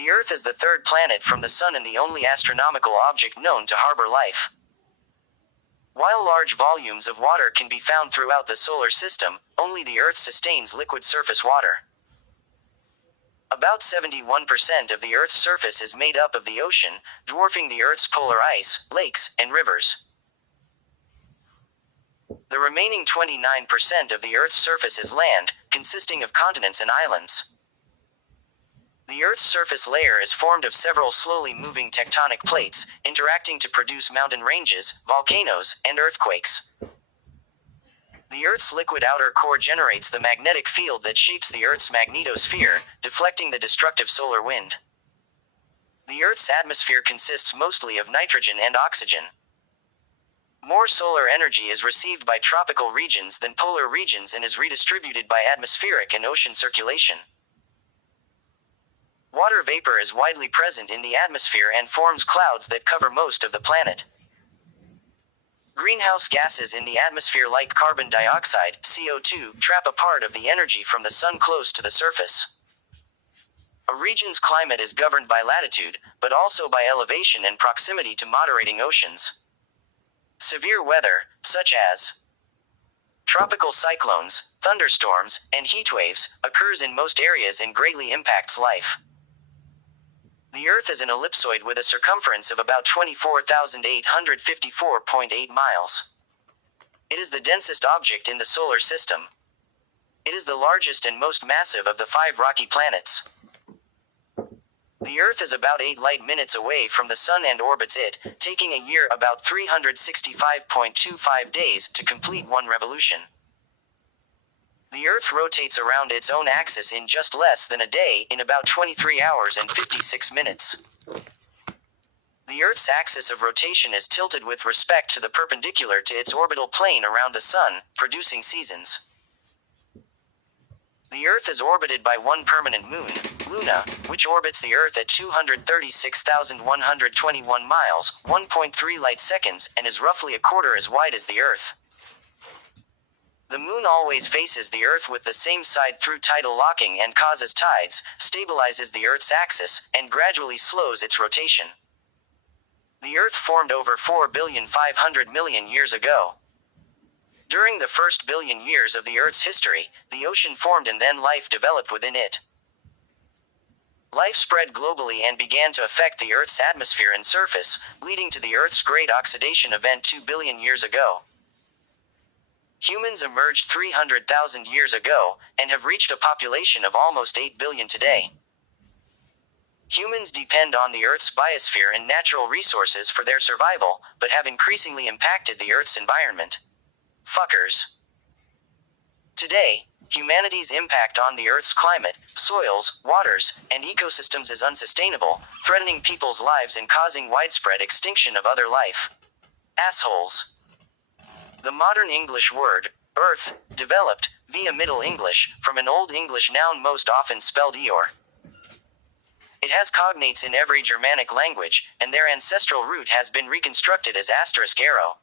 The Earth is the third planet from the Sun and the only astronomical object known to harbor life. While large volumes of water can be found throughout the solar system, only the Earth sustains liquid surface water. About 71% of the Earth's surface is made up of the ocean, dwarfing the Earth's polar ice, lakes, and rivers. The remaining 29% of the Earth's surface is land, consisting of continents and islands. The Earth's surface layer is formed of several slowly moving tectonic plates, interacting to produce mountain ranges, volcanoes, and earthquakes. The Earth's liquid outer core generates the magnetic field that shapes the Earth's magnetosphere, deflecting the destructive solar wind. The Earth's atmosphere consists mostly of nitrogen and oxygen. More solar energy is received by tropical regions than polar regions and is redistributed by atmospheric and ocean circulation. Water vapor is widely present in the atmosphere and forms clouds that cover most of the planet. Greenhouse gases in the atmosphere like carbon dioxide, CO2, trap a part of the energy from the sun close to the surface. A region's climate is governed by latitude, but also by elevation and proximity to moderating oceans. Severe weather, such as tropical cyclones, thunderstorms, and heatwaves, occurs in most areas and greatly impacts life. The Earth is an ellipsoid with a circumference of about 24,854.8 miles. It is the densest object in the solar system. It is the largest and most massive of the 5 rocky planets. The Earth is about 8 light minutes away from the Sun and orbits it, taking a year about 365.25 days to complete one revolution. The Earth rotates around its own axis in just less than a day, in about 23 hours and 56 minutes. The Earth's axis of rotation is tilted with respect to the perpendicular to its orbital plane around the Sun, producing seasons. The Earth is orbited by one permanent moon, Luna, which orbits the Earth at 236,121 miles, 1.3 light seconds, and is roughly a quarter as wide as the Earth. The Moon always faces the Earth with the same side through tidal locking and causes tides, stabilizes the Earth's axis, and gradually slows its rotation. The Earth formed over 4,500,000,000 years ago. During the first billion years of the Earth's history, the ocean formed and then life developed within it. Life spread globally and began to affect the Earth's atmosphere and surface, leading to the Earth's Great Oxidation event 2 billion years ago. Humans emerged 300,000 years ago, and have reached a population of almost 8 billion today. Humans depend on the Earth's biosphere and natural resources for their survival, but have increasingly impacted the Earth's environment. Fuckers. Today, humanity's impact on the Earth's climate, soils, waters, and ecosystems is unsustainable, threatening people's lives and causing widespread extinction of other life. Assholes. The modern English word, earth, developed, via Middle English, from an Old English noun most often spelled eor. It has cognates in every Germanic language, and their ancestral root has been reconstructed as *arrow.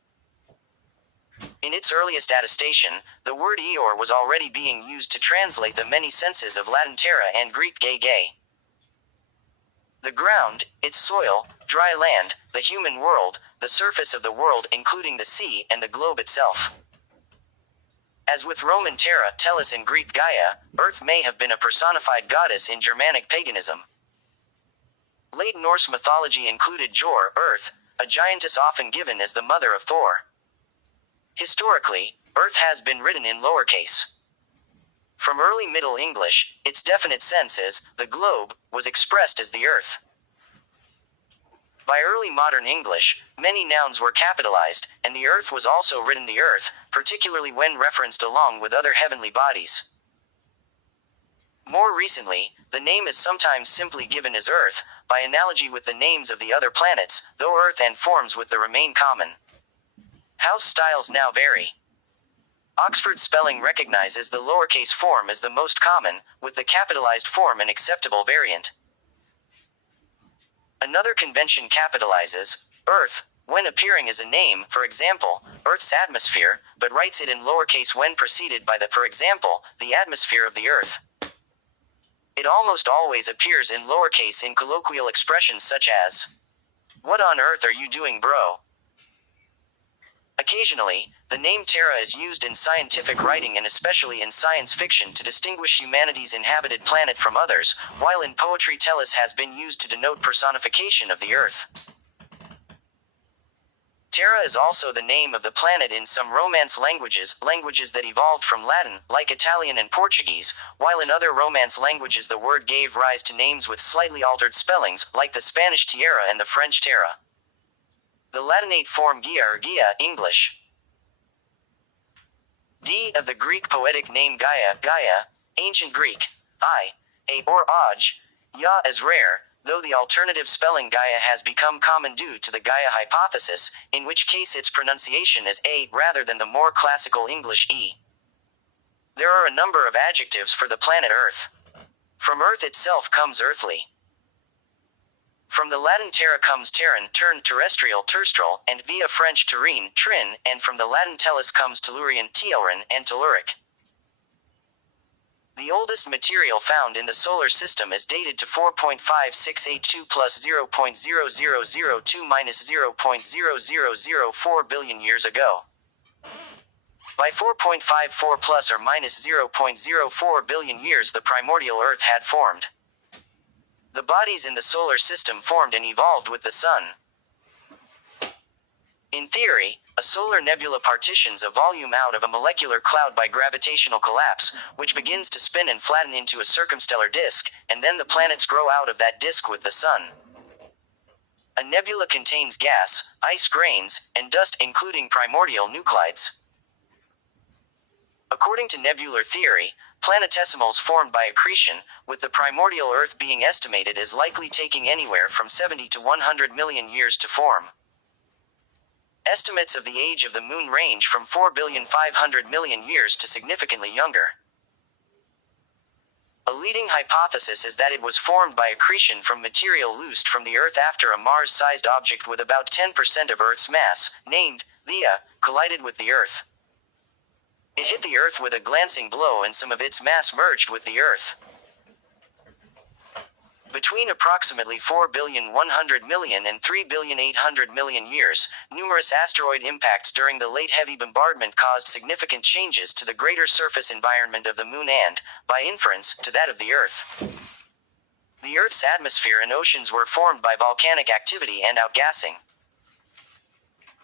In its earliest attestation, the word eor was already being used to translate the many senses of Latin terra and Greek gay. The ground, its soil, dry land, the human world, the surface of the world including the sea and the globe itself. As with Roman Terra, Tellus and Greek Gaia, Earth may have been a personified goddess in Germanic paganism. Late Norse mythology included Jor, Earth, a giantess often given as the mother of Thor. Historically, Earth has been written in lowercase. From early Middle English, its definite sense as the globe was expressed as the earth. By early modern English, many nouns were capitalized, and the earth was also written the earth, particularly when referenced along with other heavenly bodies. More recently, the name is sometimes simply given as Earth, by analogy with the names of the other planets, though Earth and forms with the remain common. House styles now vary. Oxford spelling recognizes the lowercase form as the most common, with the capitalized form an acceptable variant. Another convention capitalizes Earth when appearing as a name, for example, Earth's atmosphere, but writes it in lowercase when preceded by the, for example, the atmosphere of the Earth. It almost always appears in lowercase in colloquial expressions such as, "What on earth are you doing, bro?" Occasionally, the name Terra is used in scientific writing and especially in science fiction to distinguish humanity's inhabited planet from others, while in poetry Tellus has been used to denote personification of the Earth. Terra is also the name of the planet in some Romance languages that evolved from Latin, like Italian and Portuguese, while in other Romance languages the word gave rise to names with slightly altered spellings, like the Spanish Tierra and the French Terra. The Latinate form Gaia or Gaia, English. D of the Greek poetic name Gaia, ancient Greek, or Aj, Ya is rare, though the alternative spelling Gaia has become common due to the Gaia hypothesis, in which case its pronunciation is A rather than the more classical English E. There are a number of adjectives for the planet Earth. From Earth itself comes earthly. From the Latin terra comes terran, turned, terrestrial, terrestrial, and via French terrene, trin, and from the Latin tellus comes tellurian, tellurin, and telluric. The oldest material found in the solar system is dated to 4.5682 plus 0.0002 minus 0.0004 billion years ago. By 4.54 plus or minus 0.04 billion years the primordial Earth had formed. The bodies in the solar system formed and evolved with the Sun. In theory, a solar nebula partitions a volume out of a molecular cloud by gravitational collapse, which begins to spin and flatten into a circumstellar disk, and then the planets grow out of that disk with the Sun. A nebula contains gas, ice grains, and dust, including primordial nuclides. According to nebular theory, planetesimals formed by accretion, with the primordial Earth being estimated as likely taking anywhere from 70 to 100 million years to form. Estimates of the age of the Moon range from 4,500,000,000 years to significantly younger. A leading hypothesis is that it was formed by accretion from material loosed from the Earth after a Mars-sized object with about 10% of Earth's mass, named Theia, collided with the Earth. It hit the Earth with a glancing blow and some of its mass merged with the Earth. Between approximately 4,100,000,000 and 3,800,000,000 years, numerous asteroid impacts during the late heavy bombardment caused significant changes to the greater surface environment of the Moon and, by inference, to that of the Earth. The Earth's atmosphere and oceans were formed by volcanic activity and outgassing.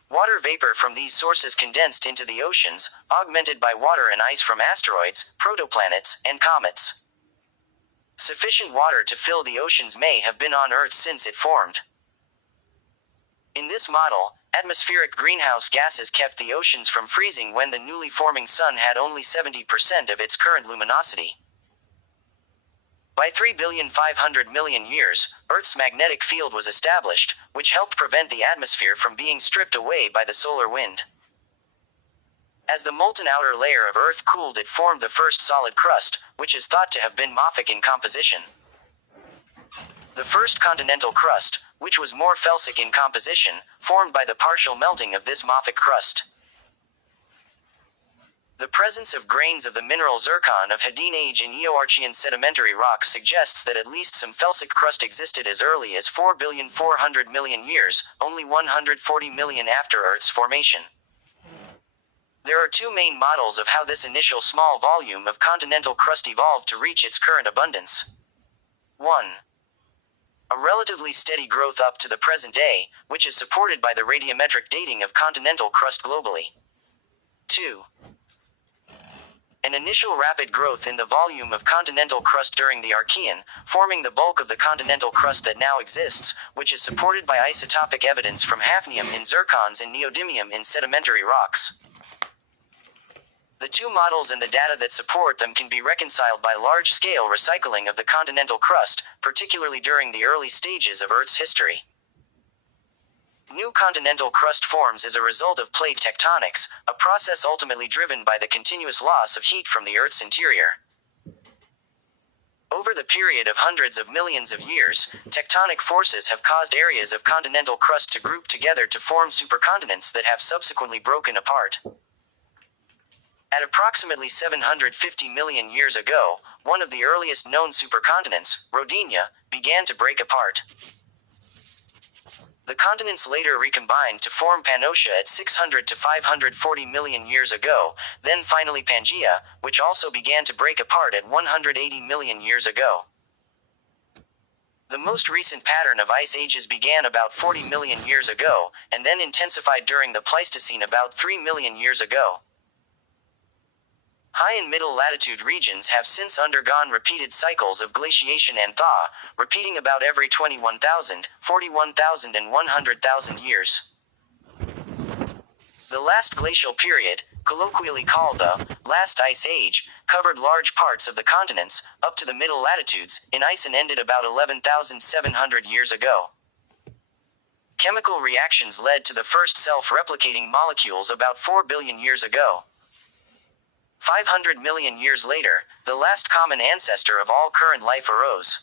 Water vapor from these sources condensed into the oceans, augmented by water and ice from asteroids, protoplanets, and comets. Sufficient water to fill the oceans may have been on Earth since it formed. In this model, atmospheric greenhouse gases kept the oceans from freezing when the newly forming Sun had only 70% of its current luminosity. By 3,500,000,000 years, Earth's magnetic field was established, which helped prevent the atmosphere from being stripped away by the solar wind. As the molten outer layer of Earth cooled, it formed the first solid crust, which is thought to have been mafic in composition. The first continental crust, which was more felsic in composition, formed by the partial melting of this mafic crust. The presence of grains of the mineral zircon of Hadean age in Eoarchean sedimentary rocks suggests that at least some felsic crust existed as early as 4,400,000,000 years, only 140 million after Earth's formation. There are two main models of how this initial small volume of continental crust evolved to reach its current abundance. 1. A relatively steady growth up to the present day, which is supported by the radiometric dating of continental crust globally. 2. An initial rapid growth in the volume of continental crust during the Archean, forming the bulk of the continental crust that now exists, which is supported by isotopic evidence from hafnium in zircons and neodymium in sedimentary rocks. The two models and the data that support them can be reconciled by large-scale recycling of the continental crust, particularly during the early stages of Earth's history. New continental crust forms as a result of plate tectonics, a process ultimately driven by the continuous loss of heat from the Earth's interior. Over the period of hundreds of millions of years, tectonic forces have caused areas of continental crust to group together to form supercontinents that have subsequently broken apart. At approximately 750 million years ago, one of the earliest known supercontinents, Rodinia, began to break apart. The continents later recombined to form Pannotia at 600 to 540 million years ago, then finally Pangaea, which also began to break apart at 180 million years ago. The most recent pattern of ice ages began about 40 million years ago, and then intensified during the Pleistocene about 3 million years ago. High and middle latitude regions have since undergone repeated cycles of glaciation and thaw, repeating about every 21,000, 41,000 and 100,000 years. The last glacial period, colloquially called the last ice age, covered large parts of the continents, up to the middle latitudes, in ice and ended about 11,700 years ago. Chemical reactions led to the first self-replicating molecules about 4 billion years ago. 500 million years later, the last common ancestor of all current life arose.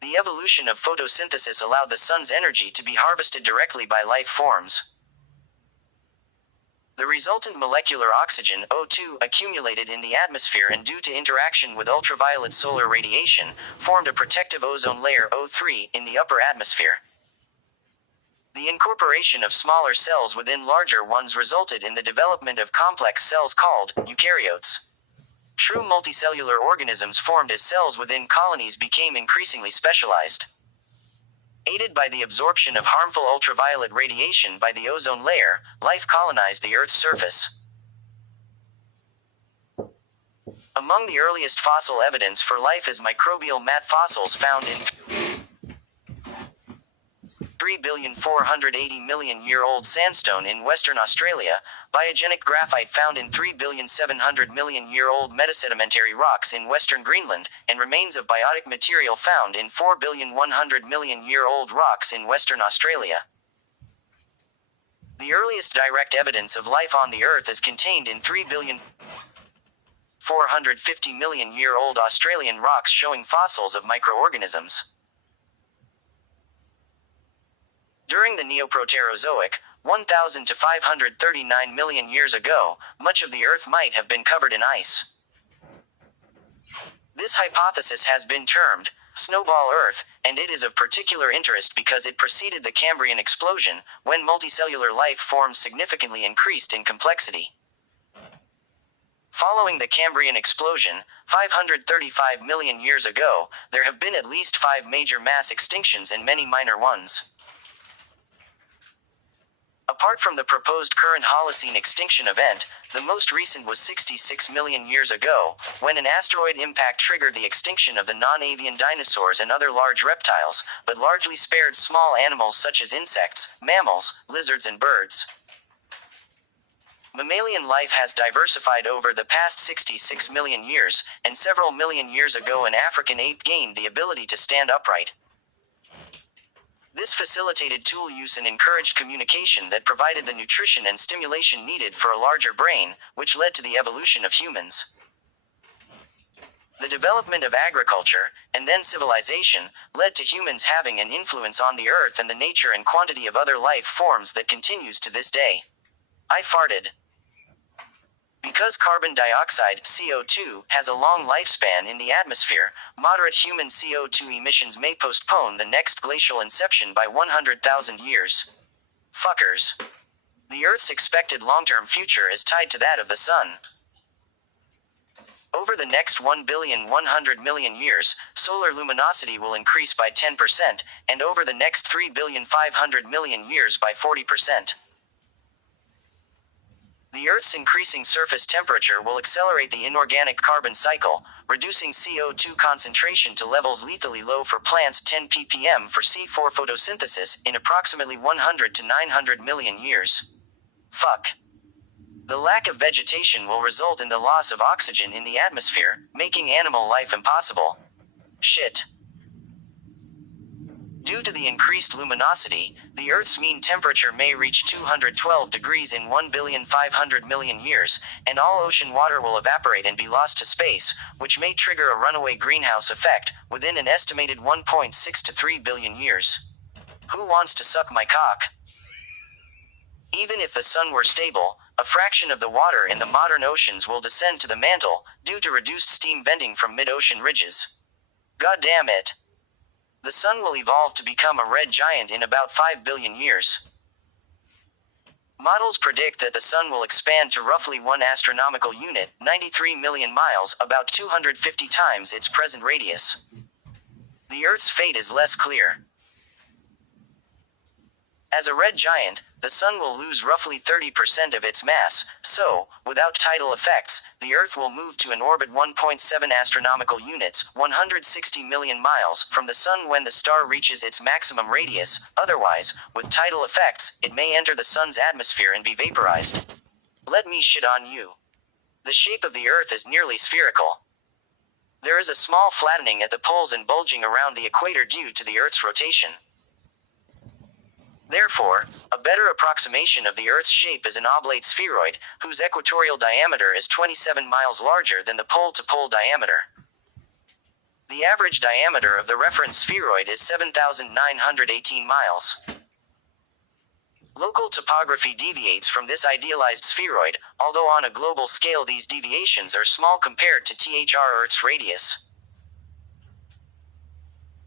The evolution of photosynthesis allowed the sun's energy to be harvested directly by life forms. The resultant molecular oxygen, O2, accumulated in the atmosphere and due to interaction with ultraviolet solar radiation, formed a protective ozone layer, O3, in the upper atmosphere. The incorporation of smaller cells within larger ones resulted in the development of complex cells called eukaryotes. True multicellular organisms formed as cells within colonies became increasingly specialized. Aided by the absorption of harmful ultraviolet radiation by the ozone layer, life colonized the Earth's surface. Among the earliest fossil evidence for life is microbial mat fossils found in 3,480,000,000-year-old sandstone in Western Australia, biogenic graphite found in 3,700,000,000-year-old metasedimentary rocks in western Greenland, and remains of biotic material found in 4,100,000,000-year-old rocks in Western Australia. The earliest direct evidence of life on the Earth is contained in 3,450,000,000-year-old Australian rocks showing fossils of microorganisms. During the Neoproterozoic, 1,000 to 539 million years ago, much of the Earth might have been covered in ice. This hypothesis has been termed snowball Earth, and it is of particular interest because it preceded the Cambrian explosion, when multicellular life forms significantly increased in complexity. Following the Cambrian explosion, 535 million years ago, there have been at least 5 major mass extinctions and many minor ones. Apart from the proposed current Holocene extinction event, the most recent was 66 million years ago, when an asteroid impact triggered the extinction of the non-avian dinosaurs and other large reptiles, but largely spared small animals such as insects, mammals, lizards and birds. Mammalian life has diversified over the past 66 million years, and several million years ago an African ape gained the ability to stand upright. This facilitated tool use and encouraged communication that provided the nutrition and stimulation needed for a larger brain, which led to the evolution of humans. The development of agriculture, and then civilization, led to humans having an influence on the Earth and the nature and quantity of other life forms that continues to this day. I farted. Because carbon dioxide, CO2, has a long lifespan in the atmosphere, moderate human CO2 emissions may postpone the next glacial inception by 100,000 years. Fuckers. The Earth's expected long-term future is tied to that of the Sun. Over the next 1,100,000,000 years, solar luminosity will increase by 10%, and over the next 3,500,000,000 years by 40%. The Earth's increasing surface temperature will accelerate the inorganic carbon cycle, reducing CO2 concentration to levels lethally low for plants 10 ppm for C4 photosynthesis in approximately 100 to 900 million years. Fuck. The lack of vegetation will result in the loss of oxygen in the atmosphere, making animal life impossible. Shit. Due to the increased luminosity, the Earth's mean temperature may reach 212 degrees in 1,500,000,000 years, and all ocean water will evaporate and be lost to space, which may trigger a runaway greenhouse effect, within an estimated 1.6 to 3 billion years. Who wants to suck my cock? Even if the sun were stable, a fraction of the water in the modern oceans will descend to the mantle, due to reduced steam venting from mid-ocean ridges. God damn it. The sun will evolve to become a red giant in about 5 billion years. Models predict that the sun will expand to roughly 1 astronomical unit, 93 million miles, about 250 times its present radius. The Earth's fate is less clear. As a red giant, the sun will lose roughly 30% of its mass, so, without tidal effects, the Earth will move to an orbit 1.7 astronomical units, 160 million miles, from the sun when the star reaches its maximum radius. Otherwise, with tidal effects, it may enter the sun's atmosphere and be vaporized. Let me shit on you. The shape of the Earth is nearly spherical. There is a small flattening at the poles and bulging around the equator due to the Earth's rotation. Therefore, a better approximation of the Earth's shape is an oblate spheroid, whose equatorial diameter is 27 miles larger than the pole-to-pole diameter. The average diameter of the reference spheroid is 7,918 miles. Local topography deviates from this idealized spheroid, although on a global scale these deviations are small compared to Earth's radius.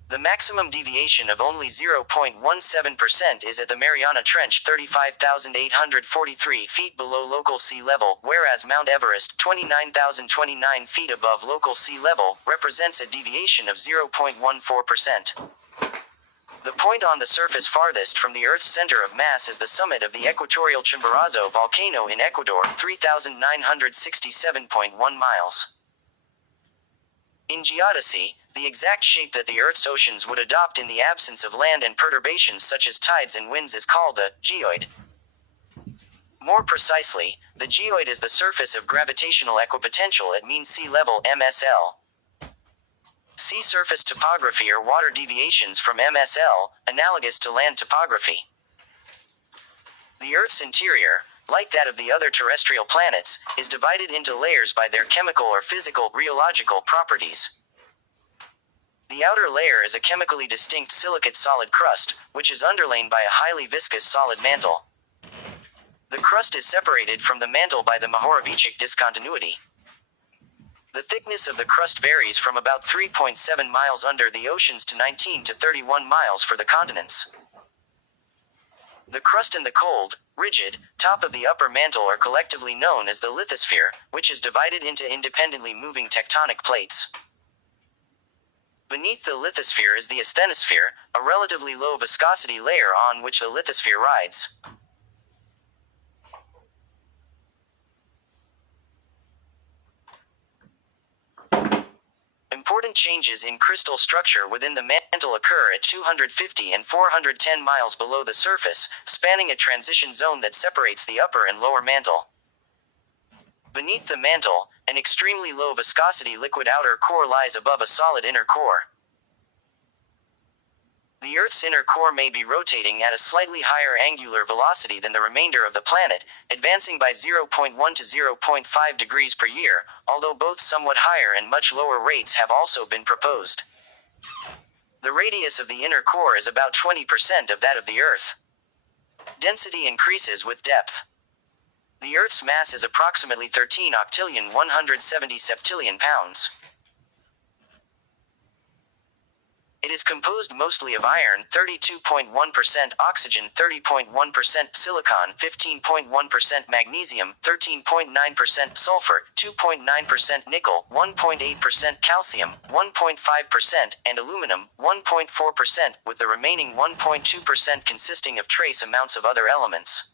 The maximum deviation of only 0.17% is at the Mariana Trench, 35,843 feet below local sea level, whereas Mount Everest, 29,029 feet above local sea level, represents a deviation of 0.14%. The point on the surface farthest from the Earth's center of mass is the summit of the equatorial Chimborazo volcano in Ecuador, 3,967.1 miles. In geodesy, the exact shape that the Earth's oceans would adopt in the absence of land and perturbations such as tides and winds is called the geoid. More precisely, the geoid is the surface of gravitational equipotential at mean sea level (MSL). Sea surface topography or water deviations from MSL, analogous to land topography. The Earth's interior, like that of the other terrestrial planets, is divided into layers by their chemical or physical, rheological properties. The outer layer is a chemically distinct silicate solid crust, which is underlain by a highly viscous solid mantle. The crust is separated from the mantle by the Mohorovičić discontinuity. The thickness of the crust varies from about 3.7 miles under the oceans to 19 to 31 miles for the continents. The crust and the cold, rigid, top of the upper mantle are collectively known as the lithosphere, which is divided into independently moving tectonic plates. Beneath the lithosphere is the asthenosphere, a relatively low viscosity layer on which the lithosphere rides. Important changes in crystal structure within the mantle occur at 250 and 410 miles below the surface, spanning a transition zone that separates the upper and lower mantle. Beneath the mantle, an extremely low viscosity liquid outer core lies above a solid inner core. The Earth's inner core may be rotating at a slightly higher angular velocity than the remainder of the planet, advancing by 0.1 to 0.5 degrees per year, although both somewhat higher and much lower rates have also been proposed. The radius of the inner core is about 20% of that of the Earth. Density increases with depth. The Earth's mass is approximately 13 octillion 170 septillion pounds. It is composed mostly of iron, 32.1%, oxygen, 30.1%, silicon, 15.1%, magnesium, 13.9%, sulfur, 2.9%, nickel, 1.8%, calcium, 1.5%, and aluminum, 1.4%, with the remaining 1.2% consisting of trace amounts of other elements.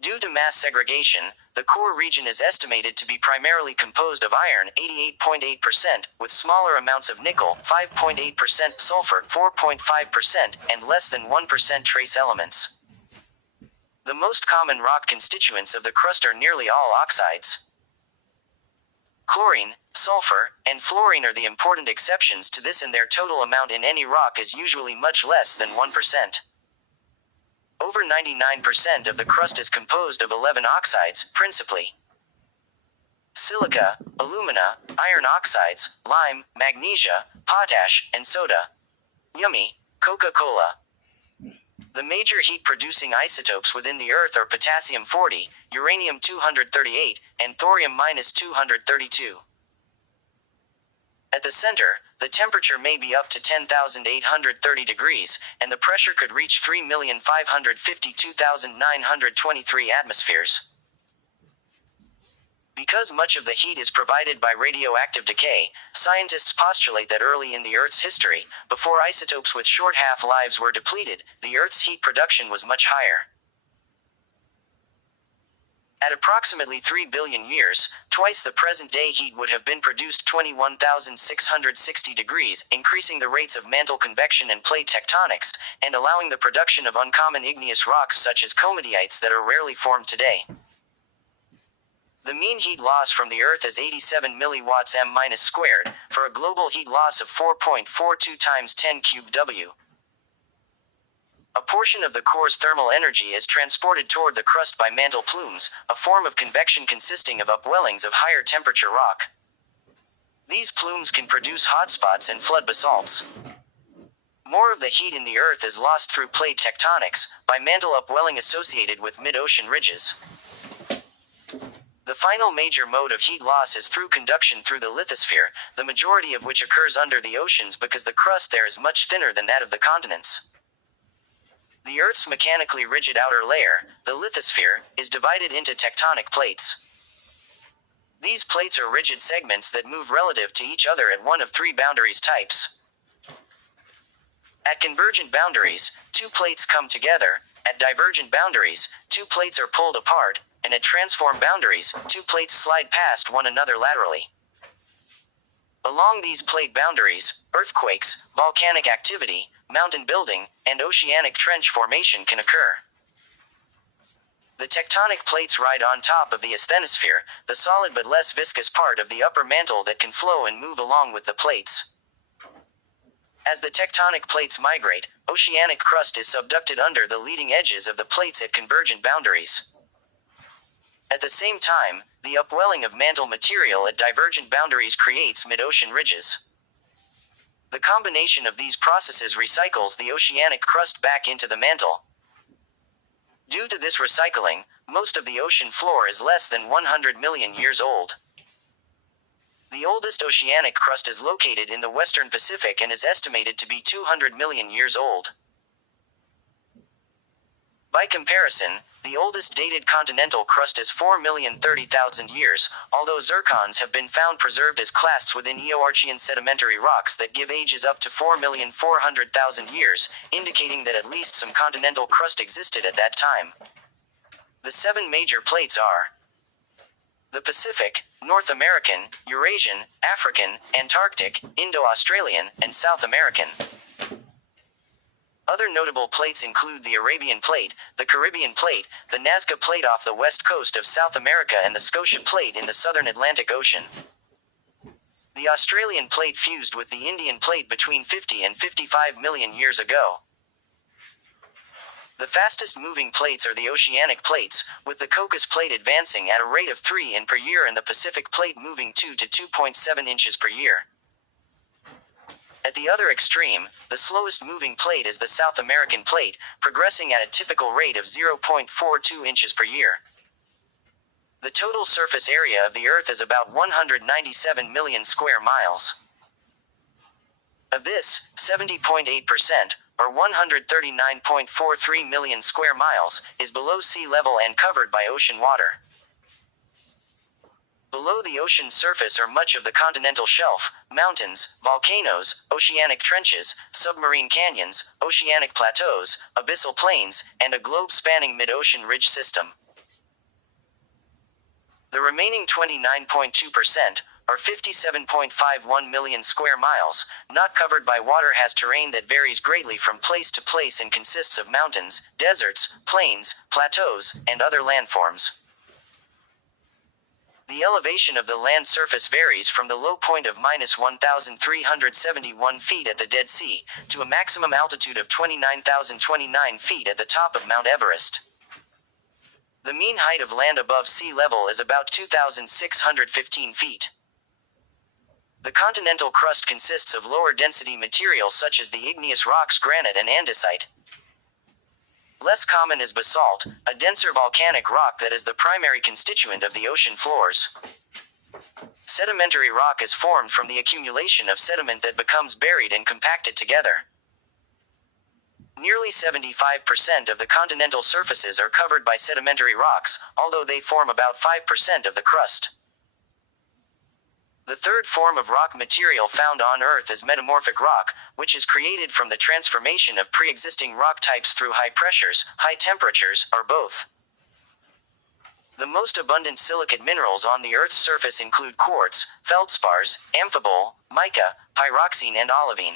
Due to mass segregation, the core region is estimated to be primarily composed of iron, 88.8%, with smaller amounts of nickel, 5.8%, sulfur, 4.5%, and less than 1% trace elements. The most common rock constituents of the crust are nearly all oxides. Chlorine, sulfur, and fluorine are the important exceptions to this, and their total amount in any rock is usually much less than 1%. Over 99% of the crust is composed of 11 oxides, principally silica, alumina, iron oxides, lime, magnesia, potash, and soda. Yummy, Coca-Cola. The major heat-producing isotopes within the Earth are potassium-40, uranium-238, and thorium-232. At the center, the temperature may be up to 10,830 degrees, and the pressure could reach 3,552,923 atmospheres. Because much of the heat is provided by radioactive decay, scientists postulate that early in the Earth's history, before isotopes with short half-lives were depleted, the Earth's heat production was much higher. At approximately 3 billion years, twice the present-day heat would have been produced 21,660 degrees, increasing the rates of mantle convection and plate tectonics, and allowing the production of uncommon igneous rocks such as comedites that are rarely formed today. The mean heat loss from the Earth is 87 milliwatts m-squared, for a global heat loss of 4.42 times 10 cubed W. A portion of the core's thermal energy is transported toward the crust by mantle plumes, a form of convection consisting of upwellings of higher temperature rock. These plumes can produce hotspots and flood basalts. More of the heat in the Earth is lost through plate tectonics, by mantle upwelling associated with mid-ocean ridges. The final major mode of heat loss is through conduction through the lithosphere, the majority of which occurs under the oceans because the crust there is much thinner than that of the continents. The Earth's mechanically rigid outer layer, the lithosphere, is divided into tectonic plates. These plates are rigid segments that move relative to each other at one of three boundaries types. At convergent boundaries, two plates come together; at divergent boundaries, two plates are pulled apart; and at transform boundaries, two plates slide past one another laterally. Along these plate boundaries, earthquakes, volcanic activity, mountain building, and oceanic trench formation can occur. The tectonic plates ride on top of the asthenosphere, the solid but less viscous part of the upper mantle that can flow and move along with the plates. As the tectonic plates migrate, oceanic crust is subducted under the leading edges of the plates at convergent boundaries. At the same time, the upwelling of mantle material at divergent boundaries creates mid-ocean ridges. The combination of these processes recycles the oceanic crust back into the mantle. Due to this recycling, most of the ocean floor is less than 100 million years old. The oldest oceanic crust is located in the western Pacific and is estimated to be 200 million years old. By comparison, the oldest dated continental crust is 4,030,000 years, although zircons have been found preserved as clasts within Eoarchean sedimentary rocks that give ages up to 4,400,000 years, indicating that at least some continental crust existed at that time. The 7 major plates are the Pacific, North American, Eurasian, African, Antarctic, Indo-Australian, and South American. Other notable plates include the Arabian Plate, the Caribbean Plate, the Nazca Plate off the west coast of South America, and the Scotia Plate in the southern Atlantic Ocean. The Australian Plate fused with the Indian Plate between 50 and 55 million years ago. The fastest moving plates are the oceanic plates, with the Cocos Plate advancing at a rate of 3 in per year and the Pacific Plate moving 2 to 2.7 inches per year. At the other extreme, the slowest moving plate is the South American Plate, progressing at a typical rate of 0.42 inches per year. The total surface area of the Earth is about 197 million square miles. Of this, 70.8%, or 139.43 million square miles, is below sea level and covered by ocean water. Below the ocean's surface are much of the continental shelf, mountains, volcanoes, oceanic trenches, submarine canyons, oceanic plateaus, abyssal plains, and a globe-spanning mid-ocean ridge system. The remaining 29.2%, or 57.51 million square miles, not covered by water, has terrain that varies greatly from place to place and consists of mountains, deserts, plains, plateaus, and other landforms. The elevation of the land surface varies from the low point of -1,371 feet at the Dead Sea, to a maximum altitude of 29,029 feet at the top of Mount Everest. The mean height of land above sea level is about 2,615 feet. The continental crust consists of lower density material such as the igneous rocks granite and andesite. Less common is basalt, a denser volcanic rock that is the primary constituent of the ocean floors. Sedimentary rock is formed from the accumulation of sediment that becomes buried and compacted together. Nearly 75% of the continental surfaces are covered by sedimentary rocks, although they form about 5% of the crust. The third form of rock material found on Earth is metamorphic rock, which is created from the transformation of pre-existing rock types through high pressures, high temperatures, or both. The most abundant silicate minerals on the Earth's surface include quartz, feldspars, amphibole, mica, pyroxene and olivine.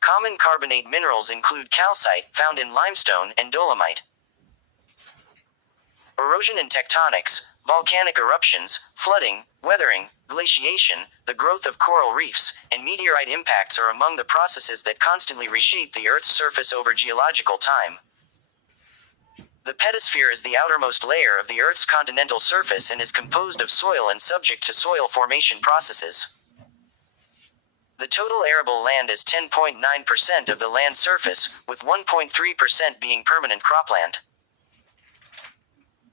Common carbonate minerals include calcite, found in limestone, and dolomite. Erosion and tectonics, volcanic eruptions, flooding, weathering, glaciation, the growth of coral reefs, and meteorite impacts are among the processes that constantly reshape the Earth's surface over geological time. The pedosphere is the outermost layer of the Earth's continental surface and is composed of soil and subject to soil formation processes. The total arable land is 10.9% of the land surface, with 1.3% being permanent cropland.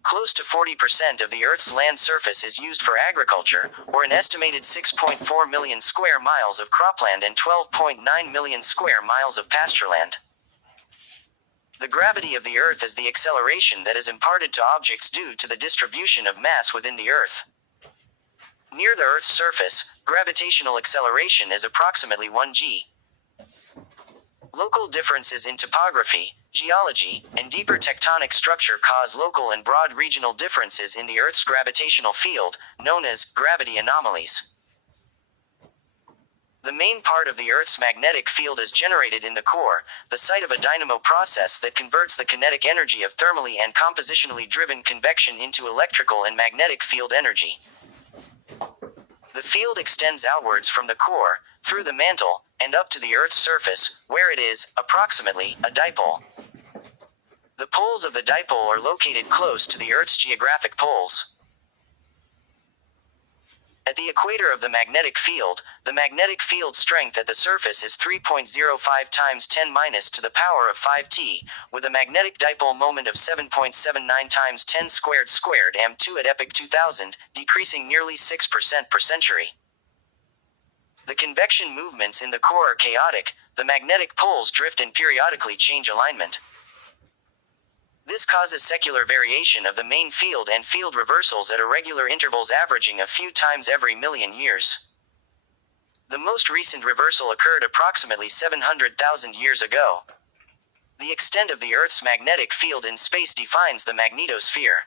Close to 40% of the Earth's land surface is used for agriculture, or an estimated 6.4 million square miles of cropland and 12.9 million square miles of pastureland. The gravity of the Earth is the acceleration that is imparted to objects due to the distribution of mass within the Earth. Near the Earth's surface, gravitational acceleration is approximately 1 g. Local differences in topography, geology, and deeper tectonic structure cause local and broad regional differences in the Earth's gravitational field, known as gravity anomalies. The main part of the Earth's magnetic field is generated in the core, the site of a dynamo process that converts the kinetic energy of thermally and compositionally driven convection into electrical and magnetic field energy. The field extends outwards from the core, through the mantle, and up to the Earth's surface, where it is, approximately, a dipole. The poles of the dipole are located close to the Earth's geographic poles. At the equator of the magnetic field, the magnetic field strength at the surface is 3.05 times 10 minus to the power of 5t, with a magnetic dipole moment of 7.79 times 10 squared m2 at epoch 2000, decreasing nearly 6% per century. The convection movements in the core are chaotic, the magnetic poles drift and periodically change alignment. This causes secular variation of the main field and field reversals at irregular intervals averaging a few times every million years. The most recent reversal occurred approximately 700,000 years ago. The extent of the Earth's magnetic field in space defines the magnetosphere.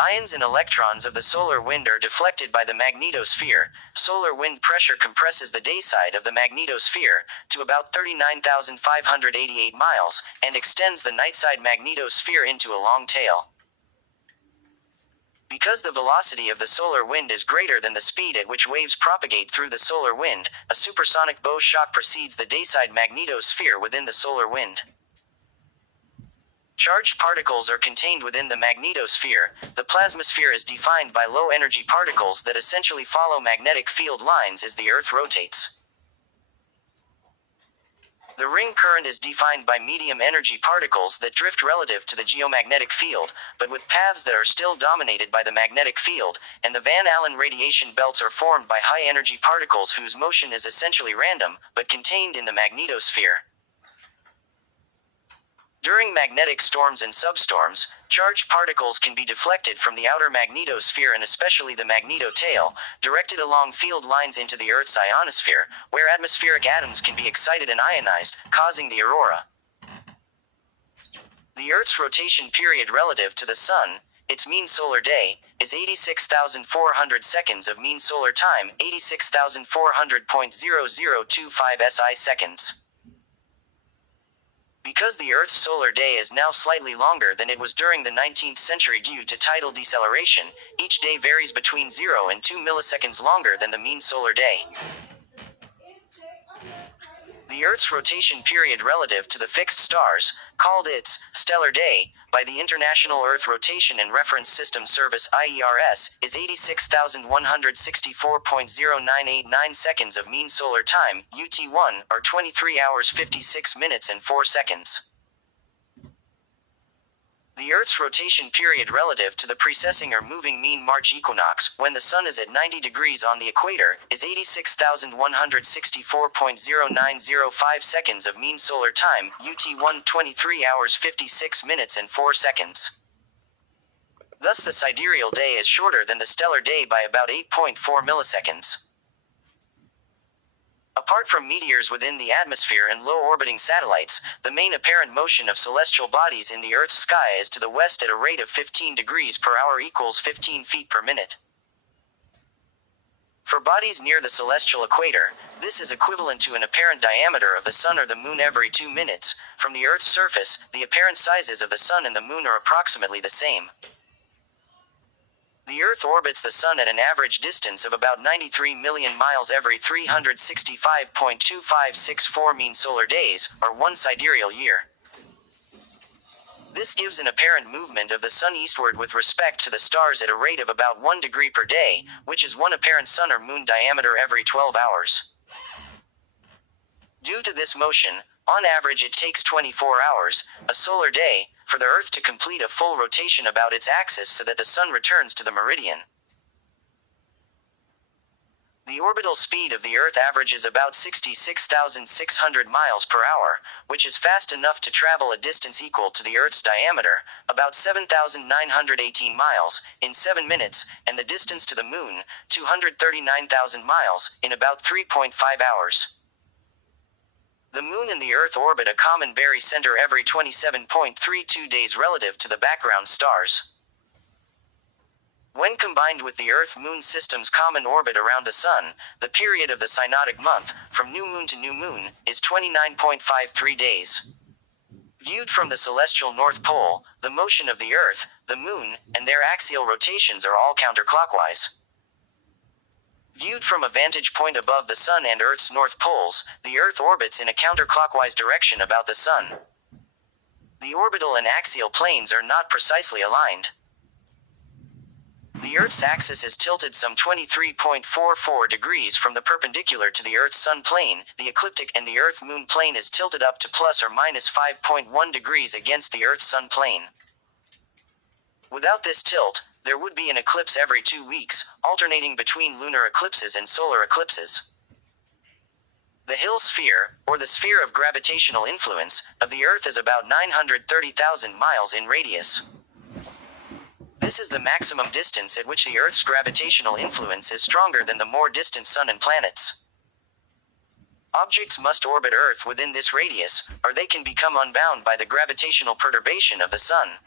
Ions and electrons of the solar wind are deflected by the magnetosphere. Solar wind pressure compresses the dayside of the magnetosphere to about 39,588 miles and extends the nightside magnetosphere into a long tail. Because the velocity of the solar wind is greater than the speed at which waves propagate through the solar wind, a supersonic bow shock precedes the dayside magnetosphere within the solar wind. Charged particles are contained within the magnetosphere. The plasmasphere is defined by low-energy particles that essentially follow magnetic field lines as the Earth rotates. The ring current is defined by medium-energy particles that drift relative to the geomagnetic field, but with paths that are still dominated by the magnetic field, and the Van Allen radiation belts are formed by high-energy particles whose motion is essentially random, but contained in the magnetosphere. During magnetic storms and substorms, charged particles can be deflected from the outer magnetosphere and especially the magnetotail, directed along field lines into the Earth's ionosphere, where atmospheric atoms can be excited and ionized, causing the aurora. The Earth's rotation period relative to the Sun, its mean solar day, is 86,400 seconds of mean solar time, 86,400.0025 SI seconds. Because the Earth's solar day is now slightly longer than it was during the 19th century due to tidal deceleration, each day varies between 0 and 2 milliseconds longer than the mean solar day. The Earth's rotation period relative to the fixed stars, called its stellar day by the International Earth Rotation and Reference System Service (IERS), is 86,164.0989 seconds of mean solar time (UT1), or 23 hours 56 minutes and 4 seconds. The Earth's rotation period relative to the precessing or moving mean March equinox, when the Sun is at 90 degrees on the equator, is 86,164.0905 seconds of mean solar time, UT1, 23 hours 56 minutes and 4 seconds. Thus the sidereal day is shorter than the stellar day by about 8.4 milliseconds. Apart from meteors within the atmosphere and low-orbiting satellites, the main apparent motion of celestial bodies in the Earth's sky is to the west at a rate of 15 degrees per hour equals 15 feet per minute. For bodies near the celestial equator, this is equivalent to an apparent diameter of the Sun or the Moon every 2 minutes. From the Earth's surface, the apparent sizes of the Sun and the Moon are approximately the same. The Earth orbits the Sun at an average distance of about 93 million miles every 365.2564 mean solar days, or 1 sidereal year. This gives an apparent movement of the Sun eastward with respect to the stars at a rate of about 1 degree per day, which is 1 apparent Sun or Moon diameter every 12 hours. Due to this motion, on average it takes 24 hours, a solar day, for the Earth to complete a full rotation about its axis so that the Sun returns to the meridian. The orbital speed of the Earth averages about 66,600 miles per hour, which is fast enough to travel a distance equal to the Earth's diameter, about 7,918 miles, in 7 minutes, and the distance to the Moon, 239,000 miles, in about 3.5 hours. The Moon and the Earth orbit a common barycenter every 27.32 days relative to the background stars. When combined with the Earth-Moon system's common orbit around the Sun, the period of the synodic month, from new moon to new moon, is 29.53 days. Viewed from the celestial North Pole, the motion of the Earth, the Moon, and their axial rotations are all counterclockwise. Viewed from a vantage point above the Sun and Earth's north poles, the Earth orbits in a counterclockwise direction about the Sun. The orbital and axial planes are not precisely aligned. The Earth's axis is tilted some 23.44 degrees from the perpendicular to the Earth-Sun plane, the ecliptic, and the Earth-Moon plane is tilted up to plus or minus 5.1 degrees against the Earth-Sun plane. Without this tilt, there would be an eclipse every 2 weeks, alternating between lunar eclipses and solar eclipses. The Hill sphere, or the sphere of gravitational influence, of the Earth is about 930,000 miles in radius. This is the maximum distance at which the Earth's gravitational influence is stronger than the more distant Sun and planets. Objects must orbit Earth within this radius, or they can become unbound by the gravitational perturbation of the Sun.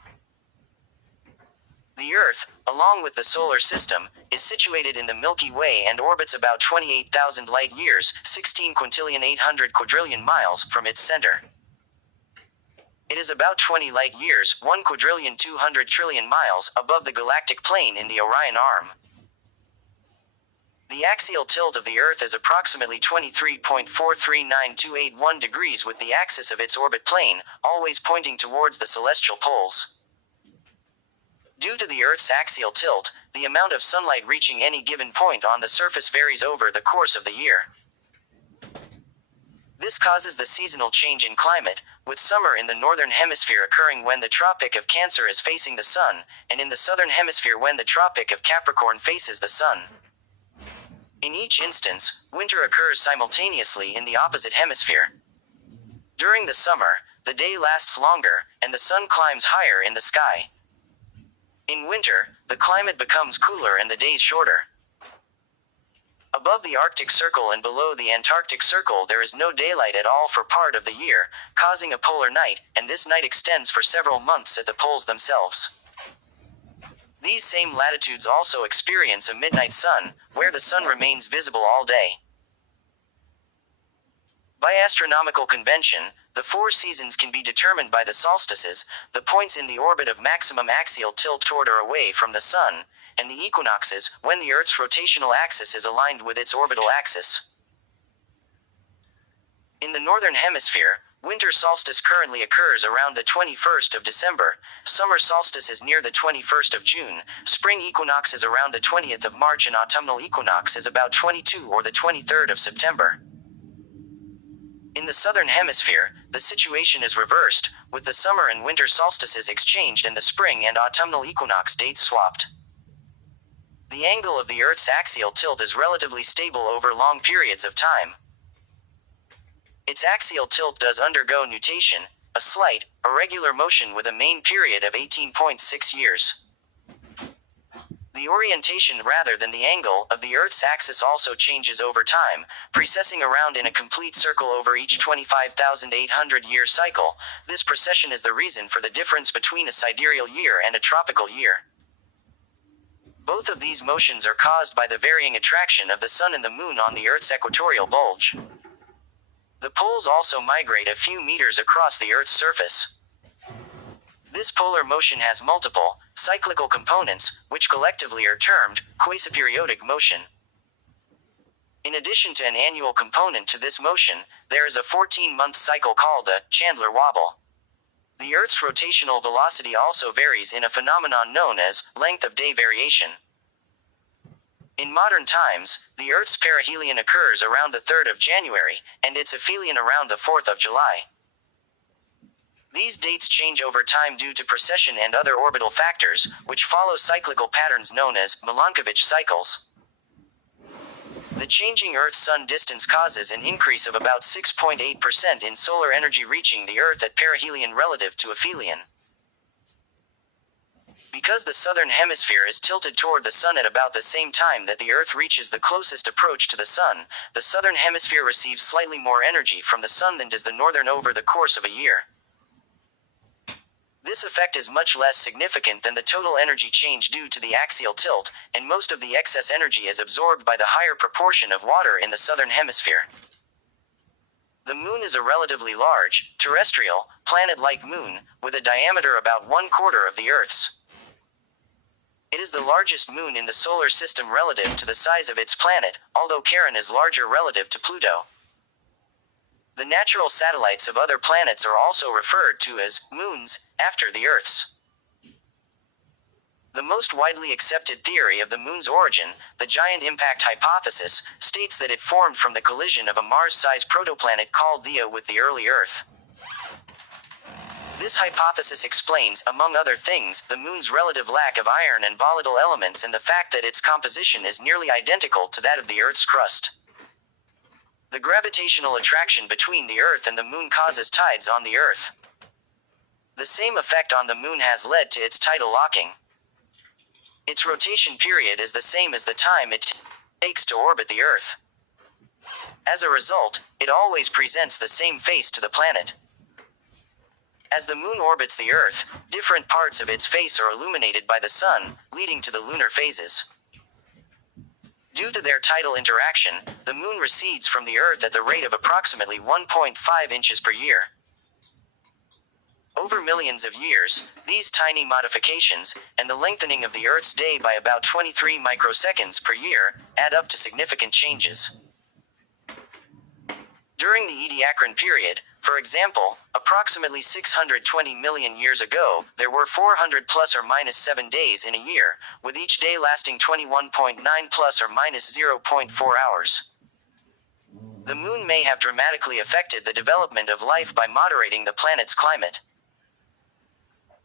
The Earth, along with the solar system, is situated in the Milky Way and orbits about 28,000 light-years, 16,800 quadrillion miles, from its center. It is about 20 light-years, 1,200 trillion miles, above the galactic plane in the Orion Arm. The axial tilt of the Earth is approximately 23.439281 degrees with the axis of its orbit plane, always pointing towards the celestial poles. Due to the Earth's axial tilt, the amount of sunlight reaching any given point on the surface varies over the course of the year. This causes the seasonal change in climate, with summer in the northern hemisphere occurring when the Tropic of Cancer is facing the Sun, and in the southern hemisphere when the Tropic of Capricorn faces the Sun. In each instance, winter occurs simultaneously in the opposite hemisphere. During the summer, the day lasts longer, and the Sun climbs higher in the sky. In winter, the climate becomes cooler and the days shorter. Above the Arctic Circle and below the Antarctic Circle there is no daylight at all for part of the year, causing a polar night, and this night extends for several months at the poles themselves. These same latitudes also experience a midnight sun, where the sun remains visible all day. By astronomical convention, the 4 seasons can be determined by the solstices, the points in the orbit of maximum axial tilt toward or away from the Sun, and the equinoxes, when the Earth's rotational axis is aligned with its orbital axis. In the northern hemisphere, winter solstice currently occurs around the 21st of December, summer solstice is near the 21st of June, spring equinox is around the 20th of March and autumnal equinox is about 22 or the 23rd of September. In the southern hemisphere, the situation is reversed, with the summer and winter solstices exchanged and the spring and autumnal equinox dates swapped. The angle of the Earth's axial tilt is relatively stable over long periods of time. Its axial tilt does undergo nutation, a slight, irregular motion with a main period of 18.6 years. The orientation rather than the angle of the Earth's axis also changes over time, precessing around in a complete circle over each 25,800-year cycle. This precession is the reason for the difference between a sidereal year and a tropical year. Both of these motions are caused by the varying attraction of the Sun and the Moon on the Earth's equatorial bulge. The poles also migrate a few meters across the Earth's surface. This polar motion has multiple, cyclical components, which collectively are termed quasiperiodic motion. In addition to an annual component to this motion, there is a 14-month cycle called the Chandler wobble. The Earth's rotational velocity also varies in a phenomenon known as length of day variation. In modern times, the Earth's perihelion occurs around the 3rd of January, and its aphelion around the 4th of July. These dates change over time due to precession and other orbital factors, which follow cyclical patterns known as Milankovitch cycles. The changing Earth-Sun distance causes an increase of about 6.8% in solar energy reaching the Earth at perihelion relative to aphelion. Because the southern hemisphere is tilted toward the Sun at about the same time that the Earth reaches the closest approach to the Sun, the southern hemisphere receives slightly more energy from the Sun than does the northern over the course of a year. This effect is much less significant than the total energy change due to the axial tilt, and most of the excess energy is absorbed by the higher proportion of water in the southern hemisphere. The Moon is a relatively large, terrestrial, planet-like moon, with a diameter about 1/4 of the Earth's. It is the largest moon in the solar system relative to the size of its planet, although Charon is larger relative to Pluto. The natural satellites of other planets are also referred to as moons, after the Earth's. The most widely accepted theory of the Moon's origin, the giant impact hypothesis, states that it formed from the collision of a Mars-sized protoplanet called Theia with the early Earth. This hypothesis explains, among other things, the Moon's relative lack of iron and volatile elements and the fact that its composition is nearly identical to that of the Earth's crust. The gravitational attraction between the Earth and the Moon causes tides on the Earth. The same effect on the Moon has led to its tidal locking. Its rotation period is the same as the time it takes to orbit the Earth. As a result, it always presents the same face to the planet. As the Moon orbits the Earth, different parts of its face are illuminated by the Sun, leading to the lunar phases. Due to their tidal interaction, the Moon recedes from the Earth at the rate of approximately 1.5 inches per year. Over millions of years, these tiny modifications, and the lengthening of the Earth's day by about 23 microseconds per year, add up to significant changes. During the Ediacaran period, for example, approximately 620 million years ago, there were 400 plus or minus 7 days in a year, with each day lasting 21.9 plus or minus 0.4 hours. The Moon may have dramatically affected the development of life by moderating the planet's climate.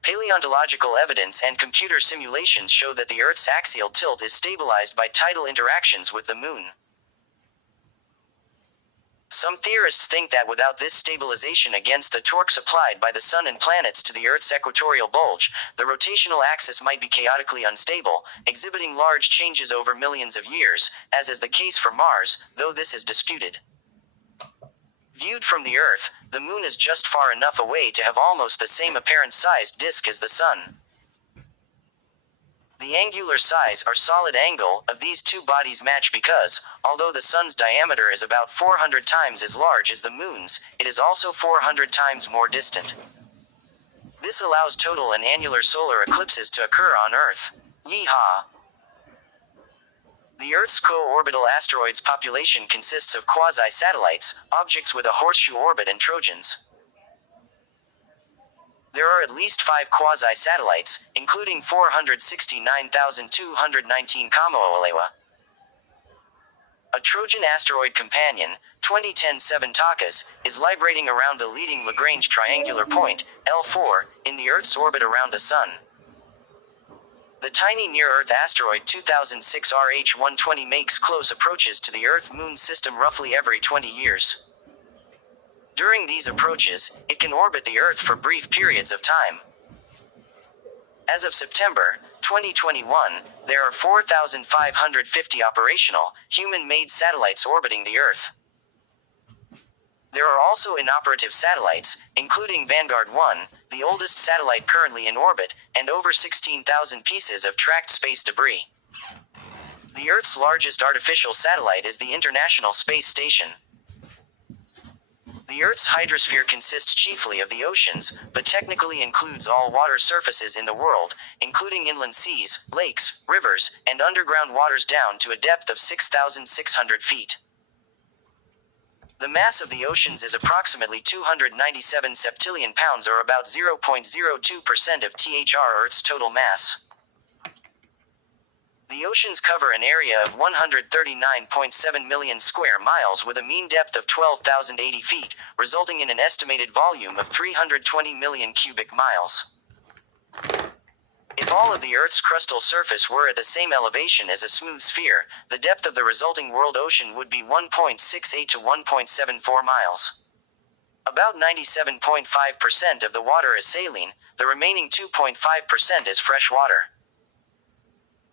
Paleontological evidence and computer simulations show that the Earth's axial tilt is stabilized by tidal interactions with the Moon. Some theorists think that without this stabilization against the torque supplied by the Sun and planets to the Earth's equatorial bulge, the rotational axis might be chaotically unstable, exhibiting large changes over millions of years, as is the case for Mars, though this is disputed. Viewed from the Earth, the Moon is just far enough away to have almost the same apparent sized disk as the Sun. The angular size or solid angle of these two bodies match because, although the Sun's diameter is about 400 times as large as the Moon's, it is also 400 times more distant. This allows total and annular solar eclipses to occur on Earth. Yeehaw! The Earth's co-orbital asteroids population consists of quasi-satellites, objects with a horseshoe orbit, and Trojans. There are at least 5 quasi-satellites, including 469,219 Kamoa. A Trojan asteroid companion, 2010-7 Takas, is librating around the leading Lagrange triangular point, L4, in the Earth's orbit around the Sun. The tiny near-Earth asteroid 2006 RH120 makes close approaches to the Earth-Moon system roughly every 20 years. During these approaches, it can orbit the Earth for brief periods of time. As of September 2021, there are 4,550 operational, human-made satellites orbiting the Earth. There are also inoperative satellites, including Vanguard 1, the oldest satellite currently in orbit, and over 16,000 pieces of tracked space debris. The Earth's largest artificial satellite is the International Space Station. The Earth's hydrosphere consists chiefly of the oceans, but technically includes all water surfaces in the world, including inland seas, lakes, rivers, and underground waters down to a depth of 6,600 feet. The mass of the oceans is approximately 297 septillion pounds, or about 0.02% of Earth's total mass. The oceans cover an area of 139.7 million square miles with a mean depth of 12,080 feet, resulting in an estimated volume of 320 million cubic miles. If all of the Earth's crustal surface were at the same elevation as a smooth sphere, the depth of the resulting world ocean would be 1.68 to 1.74 miles. About 97.5% of the water is saline, the remaining 2.5% is fresh water.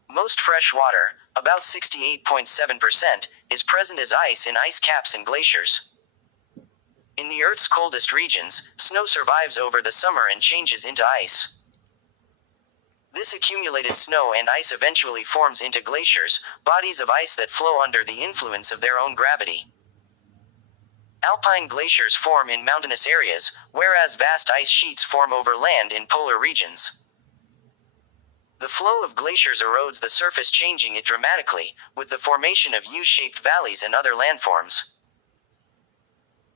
Most fresh water, about 68.7%, is present as ice in ice caps and glaciers. In the Earth's coldest regions, snow survives over the summer and changes into ice. This accumulated snow and ice eventually forms into glaciers, bodies of ice that flow under the influence of their own gravity. Alpine glaciers form in mountainous areas, whereas vast ice sheets form over land in polar regions. The flow of glaciers erodes the surface, changing it dramatically, with the formation of U-shaped valleys and other landforms.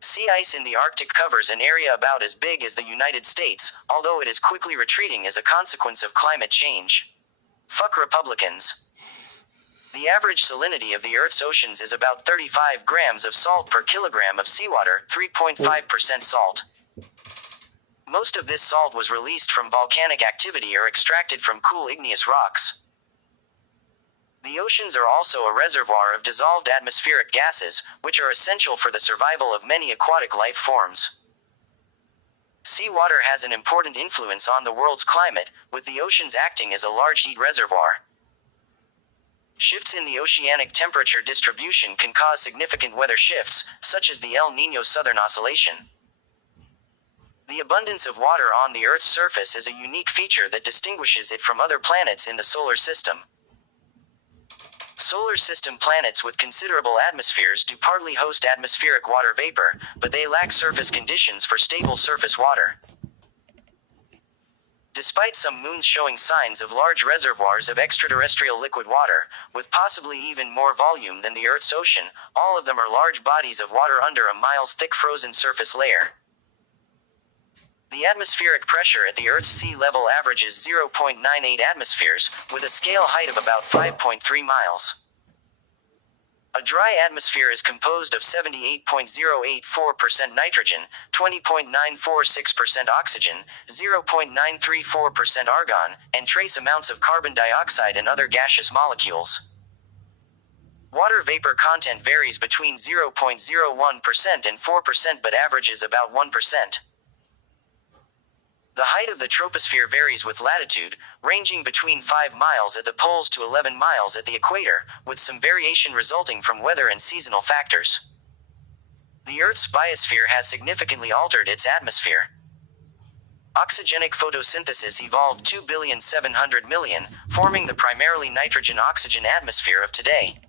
Sea ice in the Arctic covers an area about as big as the United States, although it is quickly retreating as a consequence of climate change. Fuck Republicans. The average salinity of the Earth's oceans is about 35 grams of salt per kilogram of seawater, 3.5% salt. Most of this salt was released from volcanic activity or extracted from cool igneous rocks. The oceans are also a reservoir of dissolved atmospheric gases, which are essential for the survival of many aquatic life forms. Seawater has an important influence on the world's climate, with the oceans acting as a large heat reservoir. Shifts in the oceanic temperature distribution can cause significant weather shifts, such as the El Niño Southern Oscillation. The abundance of water on the Earth's surface is a unique feature that distinguishes it from other planets in the solar system. Solar system planets with considerable atmospheres do partly host atmospheric water vapor, but they lack surface conditions for stable surface water. Despite some moons showing signs of large reservoirs of extraterrestrial liquid water, with possibly even more volume than the Earth's ocean, all of them are large bodies of water under a miles-thick frozen surface layer. The atmospheric pressure at the Earth's sea level averages 0.98 atmospheres, with a scale height of about 5.3 miles. A dry atmosphere is composed of 78.084% nitrogen, 20.946% oxygen, 0.934% argon, and trace amounts of carbon dioxide and other gaseous molecules. Water vapor content varies between 0.01% and 4% but averages about 1%. The height of the troposphere varies with latitude, ranging between 5 miles at the poles to 11 miles at the equator, with some variation resulting from weather and seasonal factors. The Earth's biosphere has significantly altered its atmosphere. Oxygenic photosynthesis evolved 2,700,000,000, forming the primarily nitrogen-oxygen atmosphere of today.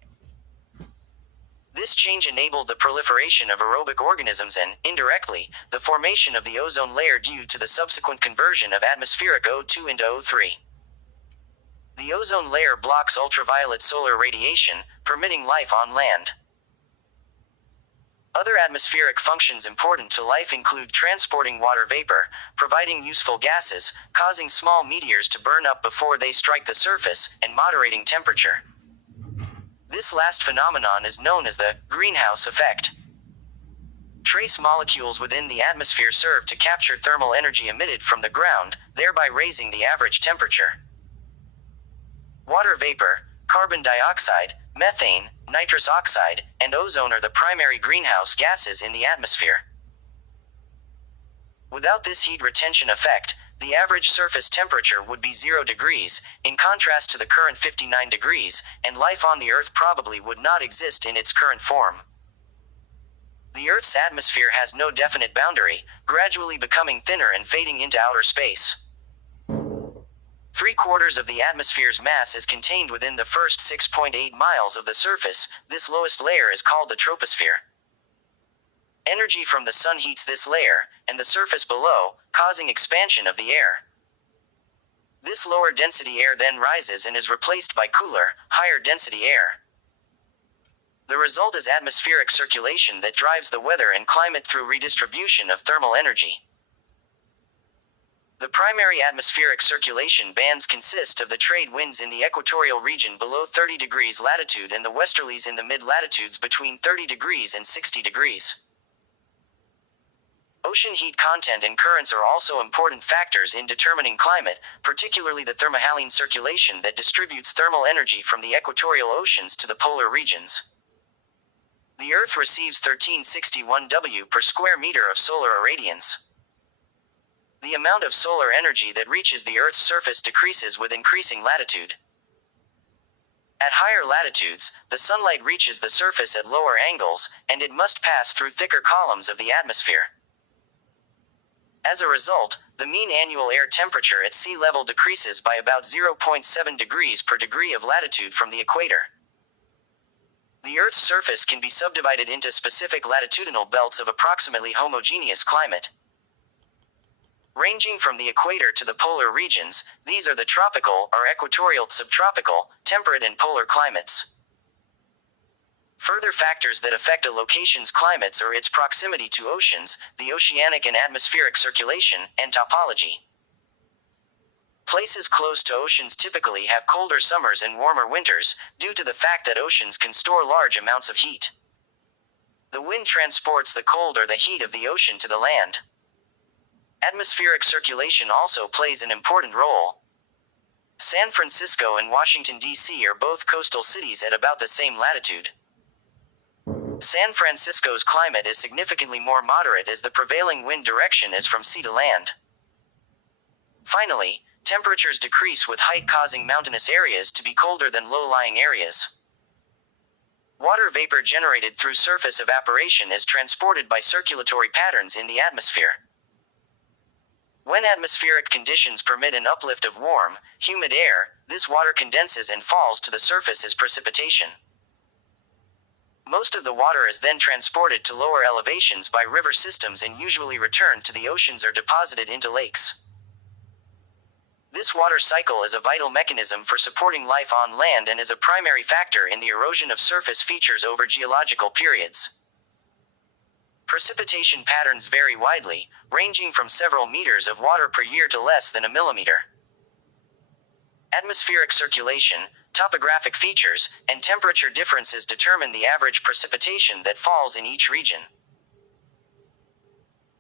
This change enabled the proliferation of aerobic organisms and, indirectly, the formation of the ozone layer due to the subsequent conversion of atmospheric O2 into O3. The ozone layer blocks ultraviolet solar radiation, permitting life on land. Other atmospheric functions important to life include transporting water vapor, providing useful gases, causing small meteors to burn up before they strike the surface, and moderating temperature. This last phenomenon is known as the greenhouse effect. Trace molecules within the atmosphere serve to capture thermal energy emitted from the ground, thereby raising the average temperature. Water vapor, carbon dioxide, methane, nitrous oxide, and ozone are the primary greenhouse gases in the atmosphere. Without this heat retention effect, the average surface temperature would be 0 degrees, in contrast to the current 59 degrees, and life on the Earth probably would not exist in its current form. The Earth's atmosphere has no definite boundary, gradually becoming thinner and fading into outer space. 3/4 of the atmosphere's mass is contained within the first 6.8 miles of the surface. This lowest layer is called the troposphere. Energy from the sun heats this layer, and the surface below, causing expansion of the air. This lower density air then rises and is replaced by cooler, higher density air. The result is atmospheric circulation that drives the weather and climate through redistribution of thermal energy. The primary atmospheric circulation bands consist of the trade winds in the equatorial region below 30 degrees latitude and the westerlies in the mid-latitudes between 30 degrees and 60 degrees. Ocean heat content and currents are also important factors in determining climate, particularly the thermohaline circulation that distributes thermal energy from the equatorial oceans to the polar regions. The Earth receives 1361 W per square meter of solar irradiance. The amount of solar energy that reaches the Earth's surface decreases with increasing latitude. At higher latitudes, the sunlight reaches the surface at lower angles, and it must pass through thicker columns of the atmosphere. As a result, the mean annual air temperature at sea level decreases by about 0.7 degrees per degree of latitude from the equator. The Earth's surface can be subdivided into specific latitudinal belts of approximately homogeneous climate. Ranging from the equator to the polar regions, these are the tropical or equatorial, subtropical, temperate and polar climates. Further factors that affect a location's climates are its proximity to oceans, the oceanic and atmospheric circulation, and topology. Places close to oceans typically have colder summers and warmer winters, due to the fact that oceans can store large amounts of heat. The wind transports the cold or the heat of the ocean to the land. Atmospheric circulation also plays an important role. San Francisco and Washington, D.C. are both coastal cities at about the same latitude. San Francisco's climate is significantly more moderate as the prevailing wind direction is from sea to land. Finally, temperatures decrease with height, causing mountainous areas to be colder than low-lying areas. Water vapor generated through surface evaporation is transported by circulatory patterns in the atmosphere. When atmospheric conditions permit an uplift of warm, humid air, this water condenses and falls to the surface as precipitation. Most of the water is then transported to lower elevations by river systems and usually returned to the oceans or deposited into lakes. This water cycle is a vital mechanism for supporting life on land and is a primary factor in the erosion of surface features over geological periods. Precipitation patterns vary widely, ranging from several meters of water per year to less than a millimeter. Atmospheric circulation, topographic features, and temperature differences determine the average precipitation that falls in each region.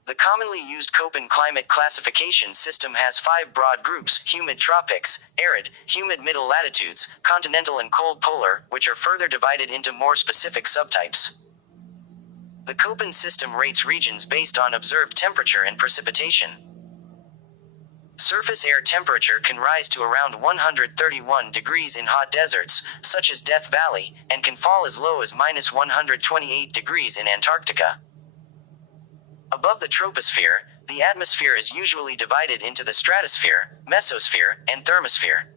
The commonly used Köppen climate classification system has 5 broad groups: humid tropics, arid, humid middle latitudes, continental and cold polar, which are further divided into more specific subtypes. The Köppen system rates regions based on observed temperature and precipitation. Surface air temperature can rise to around 131 degrees in hot deserts, such as Death Valley, and can fall as low as -128 degrees in Antarctica. Above the troposphere, the atmosphere is usually divided into the stratosphere, mesosphere, and thermosphere.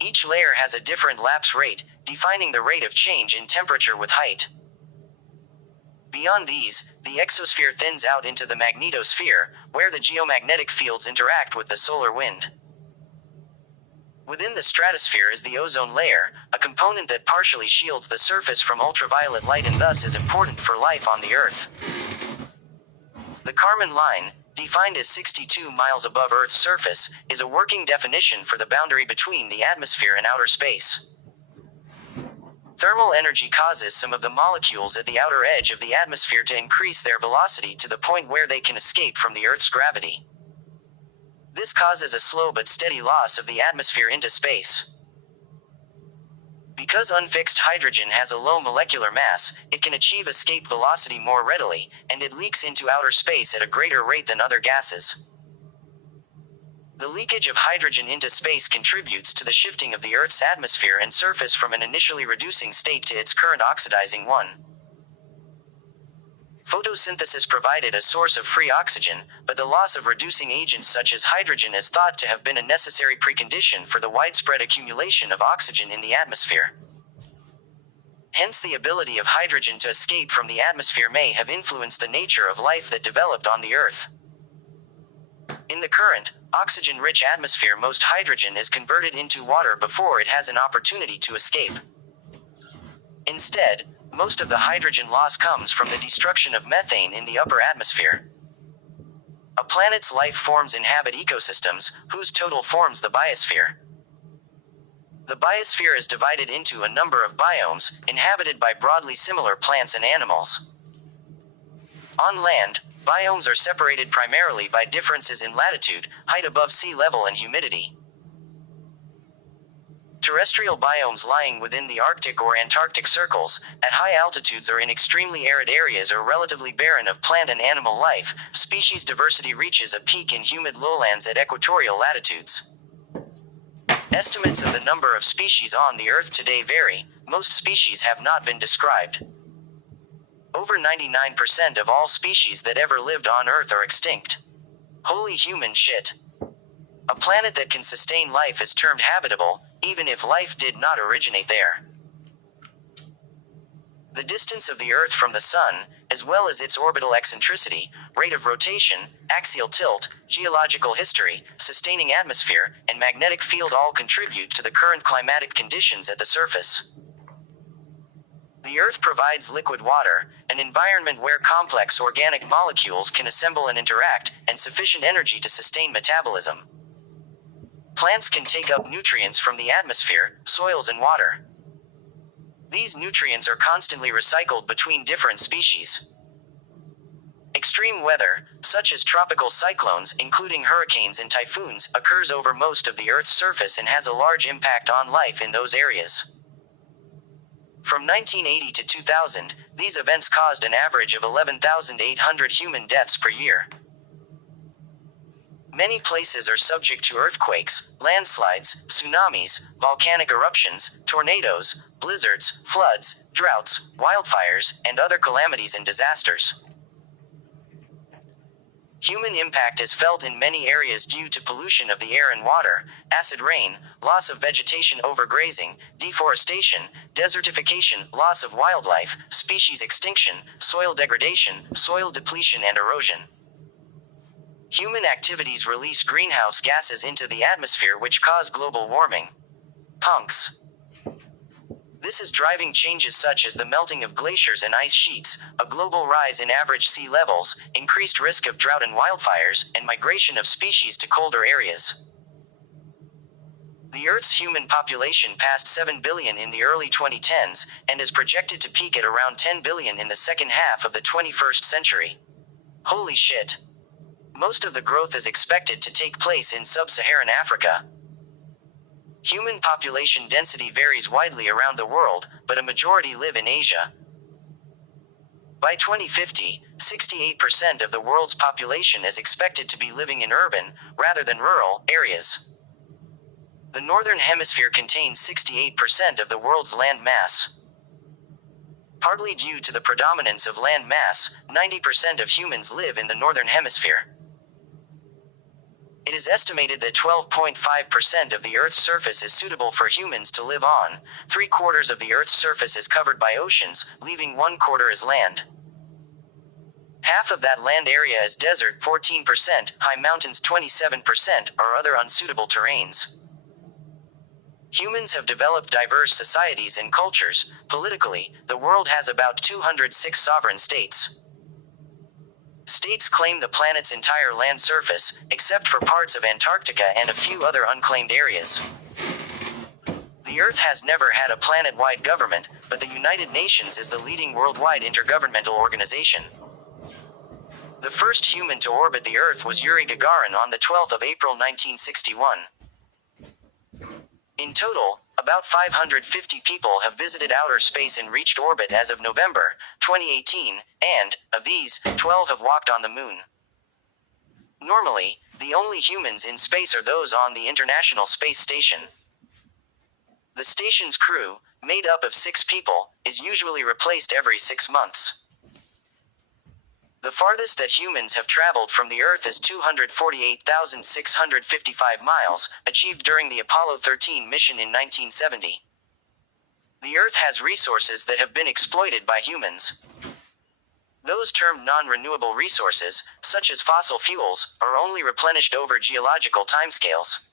Each layer has a different lapse rate, defining the rate of change in temperature with height. Beyond these, the exosphere thins out into the magnetosphere, where the geomagnetic fields interact with the solar wind. Within the stratosphere is the ozone layer, a component that partially shields the surface from ultraviolet light and thus is important for life on the Earth. The Kármán line, defined as 62 miles above Earth's surface, is a working definition for the boundary between the atmosphere and outer space. Thermal energy causes some of the molecules at the outer edge of the atmosphere to increase their velocity to the point where they can escape from the Earth's gravity. This causes a slow but steady loss of the atmosphere into space. Because unfixed hydrogen has a low molecular mass, it can achieve escape velocity more readily, and it leaks into outer space at a greater rate than other gases. The leakage of hydrogen into space contributes to the shifting of the Earth's atmosphere and surface from an initially reducing state to its current oxidizing one. Photosynthesis provided a source of free oxygen, but the loss of reducing agents such as hydrogen is thought to have been a necessary precondition for the widespread accumulation of oxygen in the atmosphere. Hence, the ability of hydrogen to escape from the atmosphere may have influenced the nature of life that developed on the Earth. In the current, oxygen-rich atmosphere, most hydrogen is converted into water before it has an opportunity to escape. Instead, most of the hydrogen loss comes from the destruction of methane in the upper atmosphere. A planet's life forms inhabit ecosystems, whose total forms the biosphere. The biosphere is divided into a number of biomes, inhabited by broadly similar plants and animals. On land, biomes are separated primarily by differences in latitude, height above sea level, and humidity. Terrestrial biomes lying within the Arctic or Antarctic circles, at high altitudes or in extremely arid areas, are relatively barren of plant and animal life. Species diversity reaches a peak in humid lowlands at equatorial latitudes. Estimates of the number of species on the Earth today vary. Most species have not been described. Over 99% of all species that ever lived on Earth are extinct. Holy human shit. A planet that can sustain life is termed habitable, even if life did not originate there. The distance of the Earth from the Sun, as well as its orbital eccentricity, rate of rotation, axial tilt, geological history, sustaining atmosphere, and magnetic field all contribute to the current climatic conditions at the surface. The Earth provides liquid water, an environment where complex organic molecules can assemble and interact, and sufficient energy to sustain metabolism. Plants can take up nutrients from the atmosphere, soils, and water. These nutrients are constantly recycled between different species. Extreme weather, such as tropical cyclones, including hurricanes and typhoons, occurs over most of the Earth's surface and has a large impact on life in those areas. From 1980 to 2000, these events caused an average of 11,800 human deaths per year. Many places are subject to earthquakes, landslides, tsunamis, volcanic eruptions, tornadoes, blizzards, floods, droughts, wildfires, and other calamities and disasters. Human impact is felt in many areas due to pollution of the air and water, acid rain, loss of vegetation, overgrazing, deforestation, desertification, loss of wildlife, species extinction, soil degradation, soil depletion, and erosion. Human activities release greenhouse gases into the atmosphere which cause global warming. Punks. This is driving changes such as the melting of glaciers and ice sheets, a global rise in average sea levels, increased risk of drought and wildfires, and migration of species to colder areas. The Earth's human population passed 7 billion in the early 2010s, and is projected to peak at around 10 billion in the second half of the 21st century. Holy shit. Most of the growth is expected to take place in sub-Saharan Africa. Human population density varies widely around the world, but a majority live in Asia. By 2050, 68% of the world's population is expected to be living in urban, rather than rural, areas. The Northern Hemisphere contains 68% of the world's land mass. Partly due to the predominance of land mass, 90% of humans live in the Northern Hemisphere. It is estimated that 12.5% of the Earth's surface is suitable for humans to live on. 3/4 of the Earth's surface is covered by oceans, leaving 1/4 as land. Half of that land area is desert, 14%, high mountains 27%, or other unsuitable terrains. Humans have developed diverse societies and cultures. Politically, the world has about 206 sovereign states. States claim the planet's entire land surface, except for parts of Antarctica and a few other unclaimed areas. The Earth has never had a planet-wide government, but the United Nations is the leading worldwide intergovernmental organization. The first human to orbit the Earth was Yuri Gagarin on the 12th of April 1961. In total, about 550 people have visited outer space and reached orbit as of November 2018, and, of these, 12 have walked on the Moon. Normally, the only humans in space are those on the International Space Station. The station's crew, made up of 6 people, is usually replaced every 6 months. The farthest that humans have traveled from the Earth is 248,655 miles, achieved during the Apollo 13 mission in 1970. The Earth has resources that have been exploited by humans. Those termed non-renewable resources, such as fossil fuels, are only replenished over geological timescales.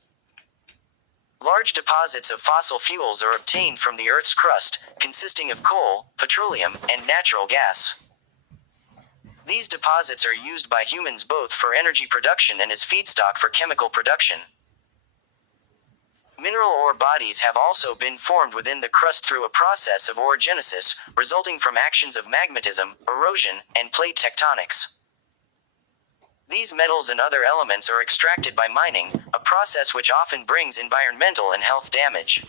Large deposits of fossil fuels are obtained from the Earth's crust, consisting of coal, petroleum, and natural gas. These deposits are used by humans both for energy production and as feedstock for chemical production. Mineral ore bodies have also been formed within the crust through a process of orogenesis, resulting from actions of magmatism, erosion, and plate tectonics. These metals and other elements are extracted by mining, a process which often brings environmental and health damage.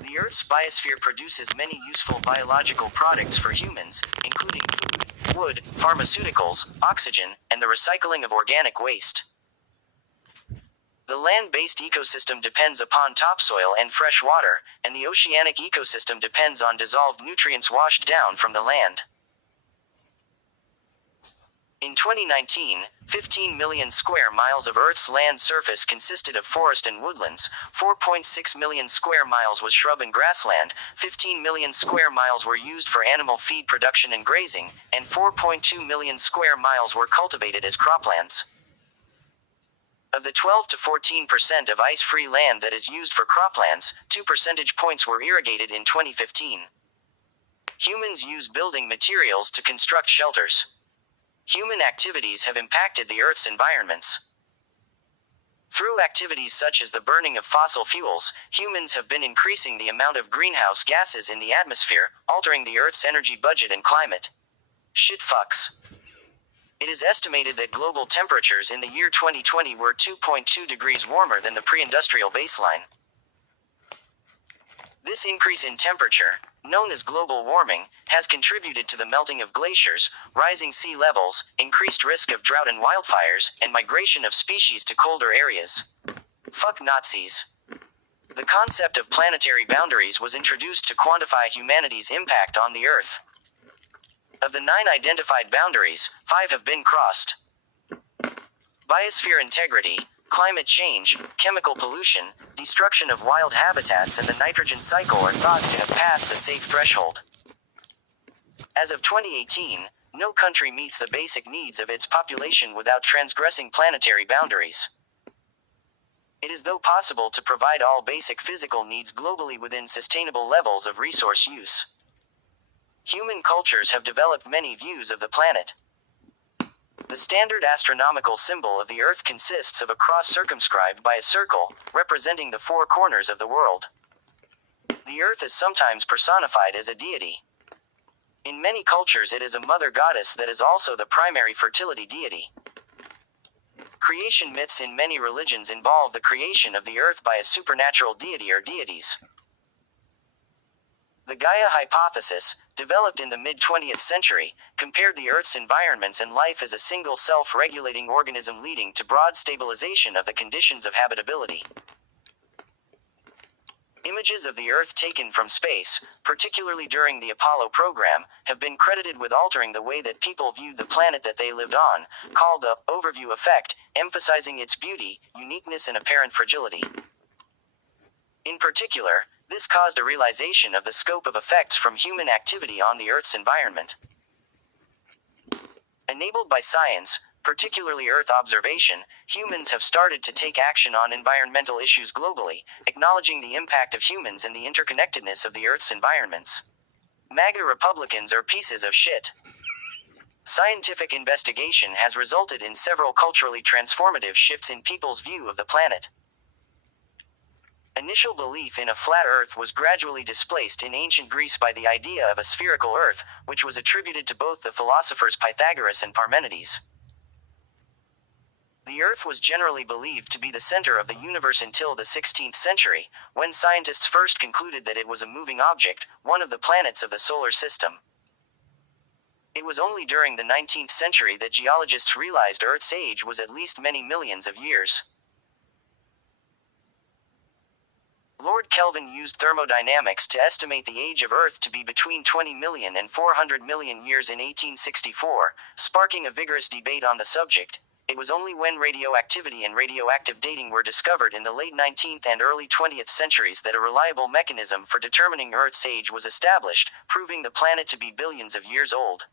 The Earth's biosphere produces many useful biological products for humans, including food, wood, pharmaceuticals, oxygen, and the recycling of organic waste. The land-based ecosystem depends upon topsoil and fresh water, and the oceanic ecosystem depends on dissolved nutrients washed down from the land. In 2019, 15 million square miles of Earth's land surface consisted of forest and woodlands, 4.6 million square miles was shrub and grassland, 15 million square miles were used for animal feed production and grazing, and 4.2 million square miles were cultivated as croplands. Of the 12 to 14% of ice-free land that is used for croplands, 2 percentage points were irrigated in 2015. Humans use building materials to construct shelters. Human activities have impacted the Earth's environments. Through activities such as the burning of fossil fuels, humans have been increasing the amount of greenhouse gases in the atmosphere, altering the Earth's energy budget and climate. Shit fucks. It is estimated that global temperatures in the year 2020 were 2.2 degrees warmer than the pre-industrial baseline. This increase in temperature, known as global warming, has contributed to the melting of glaciers, rising sea levels, increased risk of drought and wildfires, and migration of species to colder areas. Fuck Nazis. The concept of planetary boundaries was introduced to quantify humanity's impact on the Earth. Of the 9 identified boundaries, 5 have been crossed. Biosphere integrity, climate change, chemical pollution, destruction of wild habitats and the nitrogen cycle are thought to have passed a safe threshold. As of 2018, no country meets the basic needs of its population without transgressing planetary boundaries. It is though possible to provide all basic physical needs globally within sustainable levels of resource use. Human cultures have developed many views of the planet. The standard astronomical symbol of the Earth consists of a cross circumscribed by a circle, representing the 4 corners of the world. The Earth is sometimes personified as a deity. In many cultures it is a mother goddess that is also the primary fertility deity. Creation myths in many religions involve the creation of the Earth by a supernatural deity or deities. The Gaia hypothesis, developed in the mid-20th century, compared the Earth's environments and life as a single self-regulating organism leading to broad stabilization of the conditions of habitability. Images of the Earth taken from space, particularly during the Apollo program, have been credited with altering the way that people viewed the planet that they lived on, called the overview effect, emphasizing its beauty, uniqueness and apparent fragility. In particular, this caused a realization of the scope of effects from human activity on the Earth's environment. Enabled by science, particularly Earth observation, humans have started to take action on environmental issues globally, acknowledging the impact of humans and the interconnectedness of the Earth's environments. MAGA Republicans are pieces of shit. Scientific investigation has resulted in several culturally transformative shifts in people's view of the planet. Initial belief in a flat Earth was gradually displaced in ancient Greece by the idea of a spherical Earth, which was attributed to both the philosophers Pythagoras and Parmenides. The Earth was generally believed to be the center of the universe until the 16th century, when scientists first concluded that it was a moving object, one of the planets of the solar system. It was only during the 19th century that geologists realized Earth's age was at least many millions of years. Lord Kelvin used thermodynamics to estimate the age of Earth to be between 20 million and 400 million years in 1864, sparking a vigorous debate on the subject. It was only when radioactivity and radioactive dating were discovered in the late 19th and early 20th centuries that a reliable mechanism for determining Earth's age was established, proving the planet to be billions of years old.